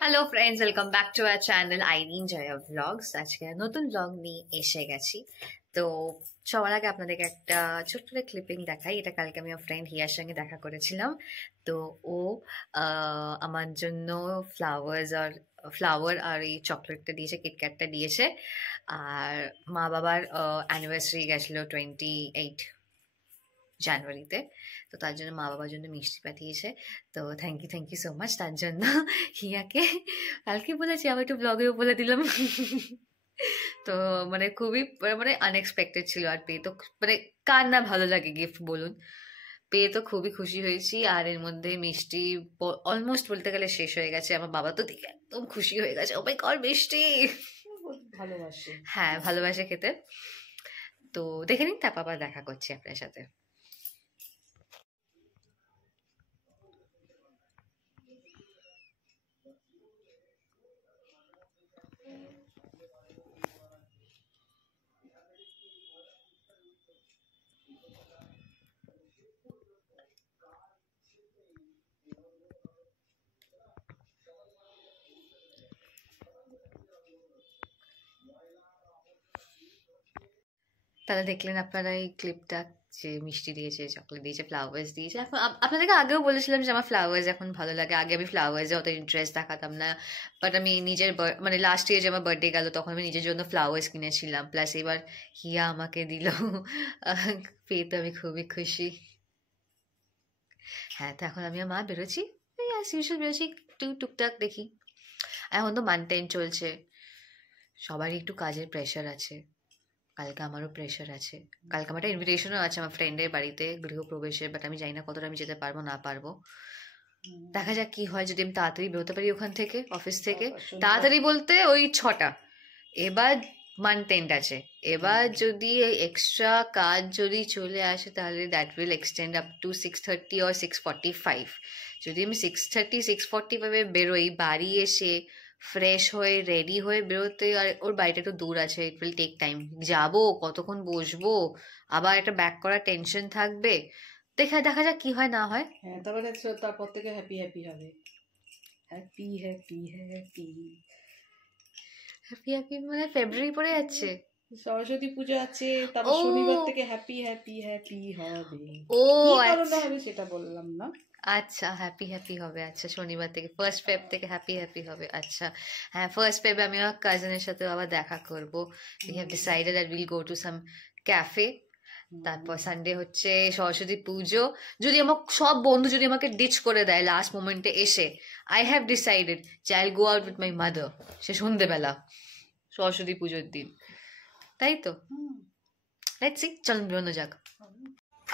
Hello friends, welcome back to our channel Airin Joya vlogs. আজকে নতুন vlog নিয়ে এসে গেছি। তো সবার আগে আপনাদেরকে একটা ছোট্ট করে ক্লিপিং দেখাই। এটা কালকে আমি আমার ফ্রেন্ড হিয়ার সঙ্গে দেখা করেছিলাম। তো ও আমার জন্য ফ্লাওয়ার আর এই চকলেটটা দিয়েছে, কিটক্যাটটা দিয়েছে। আর মা বাবার অ্যানিভার্সারি গেছিলো 28 জানুয়ারিতে। তো তার জন্য মা বাবার জন্য মিষ্টি পাঠিয়েছে। তো থ্যাংক ইউ সো মাচ তার জন্য। হিয়াকে কালকে বলেছি, আবার একটু ব্লগেও বলে দিলাম। তো মানে খুবই মানে আনএক্সপেক্টেড ছিল। আর পেয়ে তো মানে কার না ভালো লাগে গিফট বলুন। পেয়ে তো খুবই খুশি হয়েছি। আর এর মধ্যে মিষ্টি অলমোস্ট বলতে গেলে শেষ হয়ে গেছে। আমার বাবা তো দেখে একদম খুশি হয়ে গেছে, ও মাই গড মিষ্টি। ভালোবাসে, হ্যাঁ ভালোবাসে খেতে। তো দেখে নিন, তারপর আবার দেখা করছি আপনার সাথে। তাহলে দেখলেন আপনারা এই ক্লিপটা, যে মিষ্টি দিয়েছে, চকলেট দিয়েছে, ফ্লাওয়ার্স দিয়েছে। এখন আপনাদেরকে আগেও বলেছিলাম যে আমার ফ্লাওয়ার্স এখন ভালো লাগে। আগে আমি ফ্লাওয়ার্সে অত ইন্টারেস্ট দেখাতাম না, বাট আমি নিজের মানে লাস্ট ইয়ার যে আমার বার্থডে গেল তখন আমি নিজের জন্য ফ্লাওয়ার্স কিনেছিলাম। প্লাস এবার হিয়া আমাকে দিল, পেয়ে তো আমি খুবই খুশি। হ্যাঁ, তো এখন আমি আর মা বেরোচ্ছি, এই অ্যাজ ইউজুয়াল বেরোচ্ছি, একটু টুকটাক দেখি। এখন তো মান্থ এন্ড চলছে, সবারই একটু কাজের প্রেশার আছে। কালকে আমারও প্রেশার আছে। কালকে আমার একটা ইনভিটেশনও আছে আমার ফ্রেন্ডের বাড়িতে গৃহপ্রবেশের, বাট আমি জানি না কতটা আমি যেতে পারবো না পারবো। দেখা যাক কি হয়। যদি আমি তাড়াতাড়ি বেরোতে পারি ওখান থেকে, অফিস থেকে, তাড়াতাড়ি বলতে ওই 6টা। এবার মান্থ এন্ড আছে, এবার যদি এক্সট্রা কাজ যদি চলে আসে তাহলে that will extend up to 6:30 or 6:45। যদি আমি 6:30 6:45 বেরোই, বাড়ি এসে ফ্রেশ হয়ে রেডি হয়ে বেরোতে, আর ওর বাড়িটা একটু দূর আছে, ইট উইল টেক টাইম। যাবো, কতক্ষণ বসবো, আবার একটা ব্যাক করার টেনশন থাকবে। দেখা যাক কি হয় না হয়। হ্যাঁ, তারপরে তারপর থেকে হ্যাপি হ্যাপি হবে। Happy happy happy happy happy মানে ফেব্রুয়ারি পরে যাচ্ছে, সরস্বতী পূজা আছে, তারপর শনিবার থেকে হ্যাপি হ্যাপি হ্যাপি হবে। ও কি কারণে হবে সেটা বললাম না। আচ্ছা, হ্যাপি হ্যাপি হবে। আচ্ছা, শনিবার থেকে 1st Feb থেকে হ্যাপি হ্যাপি হবে। আচ্ছা হ্যাঁ, 1st Feb আমি আমার কাজিনের সাথে আবার দেখা করব। We have decided that will go to some cafe. তারপর সানডে হচ্ছে সরস্বতী পুজো। যদি আমার সব বন্ধু যদি আমাকে ডিচ করে দেয় লাস্ট মোমেন্টে এসে, আই হ্যাভ ডিসাইডেড যে I will go out with my mother সে সন্ধ্যেবেলা সরস্বতী পুজোর দিন। তাই তো, লেটস সি, চলুন বেরোনো যাক।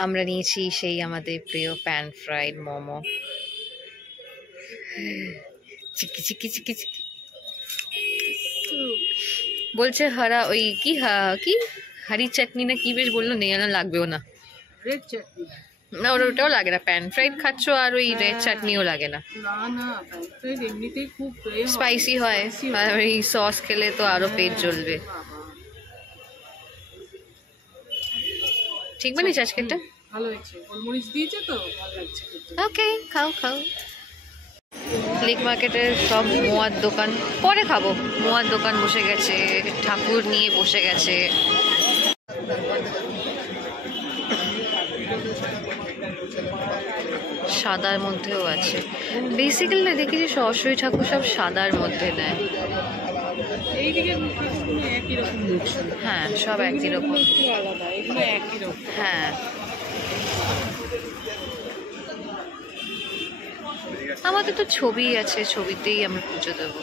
আমরা নিয়েছি সেই আমাদের প্রিয় প্যান ফ্রাইড মোমো। চিকি চিকি চিকি চিকি বলছে হারা ওই কি হারি চাটনি না কি বেশ বললো, নেই না লাগবেও না। রেড চাটনি না, ওটাও লাগে না। প্যান ফ্রাইড খাচ্ছ আর ওই রেড চাটনিও লাগে না। না না, প্যান ফ্রাইড এমনিতেই খুব স্পাইসি হয়, আর ওই সস খেলে তো আরো পেট জ্বলবে। ঠিক বানিয়েছে আজকেরটা, ভালো হয়েছে, গোলমরিচ দিয়েছে তো ভালো লাগছে। ওকে, খাও খাও। লেক মার্কেটের সব মোয়ার দোকান পরে খাবো। মোয়ার দোকান বসে গেছে, ঠাকুর নিয়ে বসে গেছে। সাদার মধ্যেও আছে। বেসিক্যালি দেখি যে সরস্বতী ঠাকুর সব সাদার মধ্যে নেয়। হ্যাঁ, সব একই রকম। হ্যাঁ, আমাদের তো ছবি আছে, ছবিতেই আমরা পুজো দেবো।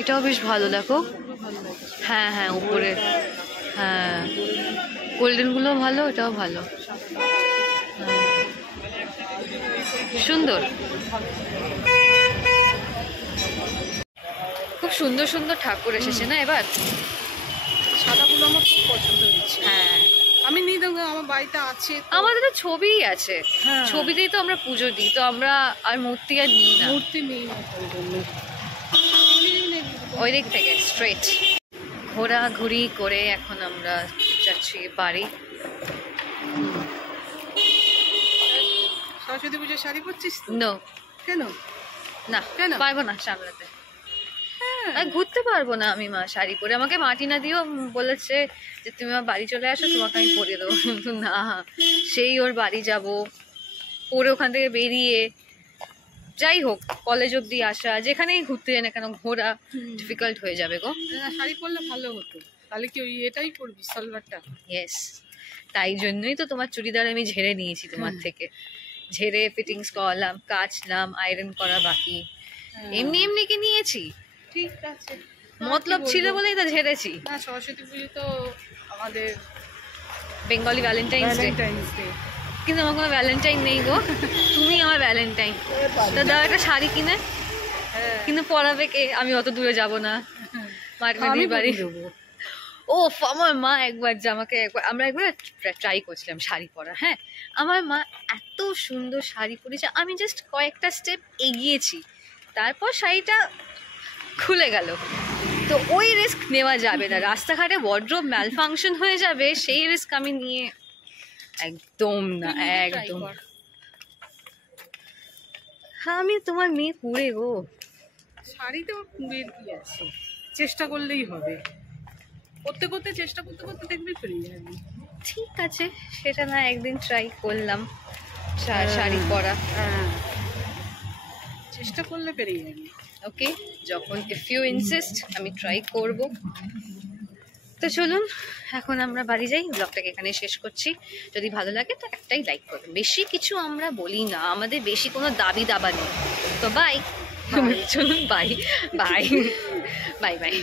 এটাও বেশ ভালো, দেখো। হ্যাঁ হ্যাঁ, উপরে হ্যাঁ গোল্ডেন গুলো ভালো, এটাও ভালো, সুন্দর। খুব সুন্দর সুন্দর ঠাকুর এসেছে না এবার। সাদাগুলো আমার খুব পছন্দ হয়েছে। হ্যাঁ, আমি নিয়ে দেবো, আমার বাড়িতে আছে। আমাদের তো ছবিই আছে, হ্যাঁ। ছবিতেই তো আমরা পুজো দিই, তো আমরা আর মূর্তি আর নিই না। মূর্তি নেই না, ওই দিক থেকে স্ট্রেট ঘোরাঘুরি করে এখন আমরা যাচ্ছি বাড়ি। সরস্বতী পুজোর শাড়ি পরছিস তো? নো, কেন? না কেন? পারবো না সামলাতে। আর ঘুরতে পারবো না আমি মা শাড়ি পরে। আমাকে মাটি না দিও বলেছে যে তুমি আমার বাড়ি চলে আসো, তোমাকে আমি পরিয়ে দেবো। কিন্তু না, সেই ওর বাড়ি যাব, পরে ওখান থেকে বেরিয়ে যাই হোক কলেজ অব্দি আসা, যেখানেই ঘুরতে যাই না কেন ঘোরা ডিফিকাল্ট হয়ে যাবে গো। না, শাড়ি পরলে ভালো হতো। তাহলে কি ওই এটাই পরবি, সালোয়ারটা? ইয়েস, তাই জন্যই তো তোমার চুড়িদার আমি ঝেড়ে নিয়েছি তোমার থেকে। ঝেড়ে ফিটিংস করালাম, কাচলাম, আয়রন করা বাকি। এমনি এমনি কি নিয়েছি, ঠিক আছে, মতলব ছিল বলেই তো ঝেড়েছি। না সরস্বতী পুজো তো আমাদের Bengali Valentine's day, Valentine's day. কিন্তু আমার কোনো ভ্যালেন্টাইন নেই গো। তুমি আমার ভ্যালেন্টাইন। তো দাও একটা শাড়ি কিনে, কিন্তু পরাবে কে? আমি অত দূরে যাব না, মার্কেটের বাড়ি। ও আমার মা একবার আমরা একবার ট্রাই করছিলাম শাড়ি পরা। হ্যাঁ, আমার মা এত সুন্দর শাড়ি পরেছে, আমি জাস্ট কয়েকটা স্টেপ এগিয়েছি, তারপর শাড়িটা খুলে গেল। তো ওই রিস্ক নেওয়া যাবে না, রাস্তাঘাটে ওয়ার্ড্রোব ম্যালফাংশন হয়ে যাবে, সেই রিস্ক আমি নিয়ে একদম না, একদম। হ্যাঁ, আমি তোমার মেয়ে পুরে গো। শাড়িতে বের কি আছে, চেষ্টা করলেই হবে। করতে করতে চেষ্টা করতে করতে দেখবি পেরিয়ে যাবি। ঠিক আছে, সেটা না একদিন ট্রাই করলাম শাড়ি পরা। হ্যাঁ, চেষ্টা করলে পেরিয়ে যাবি। ওকে, যখন ইফ ইউ ইনসিস্ট আমি ট্রাই করব। তো চলুন এখন আমরা বাড়ি যাই, ব্লগটাকে এখানে শেষ করছি। যদি ভালো লাগে তো একটাই লাইক করবেন, বেশি কিছু আমরা বলি না, আমাদের বেশি কোনো দাবি দাবা নেই। তো বাই, চলুন বাই বাই বাই বাই।